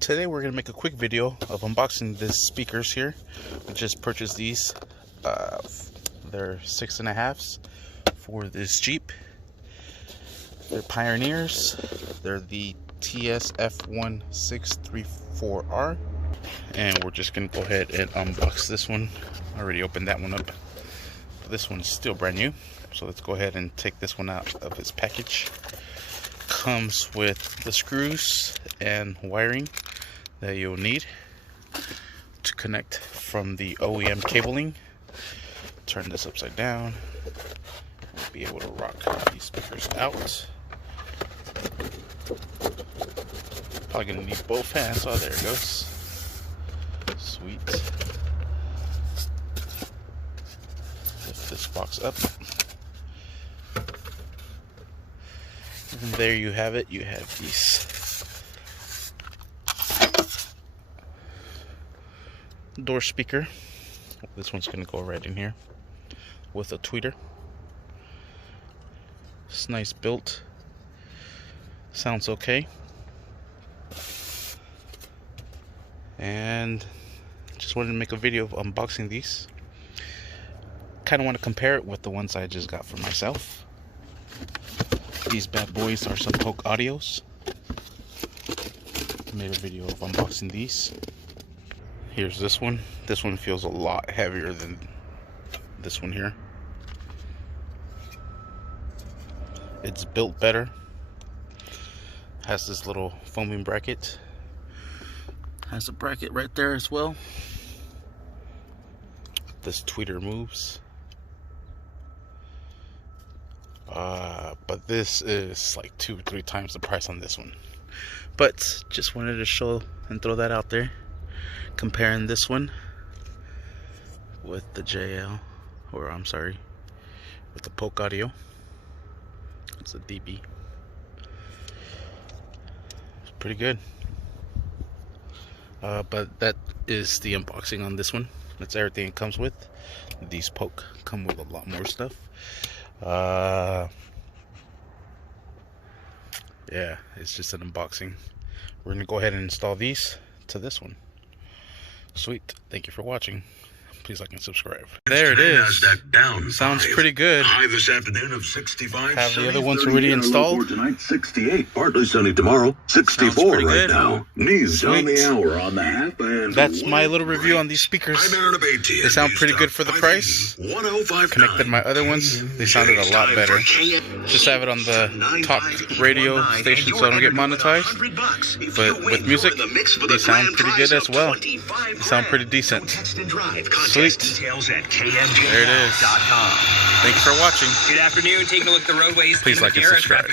Today we're going to make a quick video of unboxing these speakers here. I just purchased these. They're 6.5s for this Jeep. They're Pioneers. They're the TS-F1634R. And we're just going to go ahead and unbox this one. I already opened that one up. This one's still brand new. So let's go ahead and take this one out of its package. Comes with the screws and wiring that you'll need to connect from the OEM cabling. Turn this upside down. We'll be able to rock these speakers out. Probably gonna need both hands. Oh, there it goes. Sweet. Lift this box up. And there you have it. You have these door speaker. This one's going to go right in here with a tweeter. It's nice built. Sounds okay. And just wanted to make a video of unboxing these. Kind of want to compare it with the ones I just got for myself. These bad boys are some Polk Audios. Made a video of unboxing these. Here's this one. This one feels a lot heavier than this one here. It's built better. Has this little foaming bracket. Has a bracket right there as well. This tweeter moves. But this is like 2 or 3 times the price on this one. But just wanted to show and throw that out there. Comparing this one with the JL, or I'm sorry, with the Polk Audio. It's a DB. It's pretty good. But that is the unboxing on this one. That's everything it comes with. These Polk come with a lot more stuff. Yeah, it's just an unboxing. We're gonna go ahead and install these to this one. Sweet. Thank you for watching. Please like and subscribe. There it is. Sounds pretty good. High this afternoon of 65. Have the other ones already installed. Tonight, 68. Partly sunny tomorrow. 64 right good. now. News on the hour on the half and. That's my little review on these speakers. They sound pretty good for the price. Connected my other ones. They sounded a lot better. Just have it on the talk radio station so I don't get monetized. But with music, they sound pretty good as well. They sound pretty decent. Sweet. There it is. Thank you for watching. Good afternoon. Taking a look at the roadways. Please like and subscribe.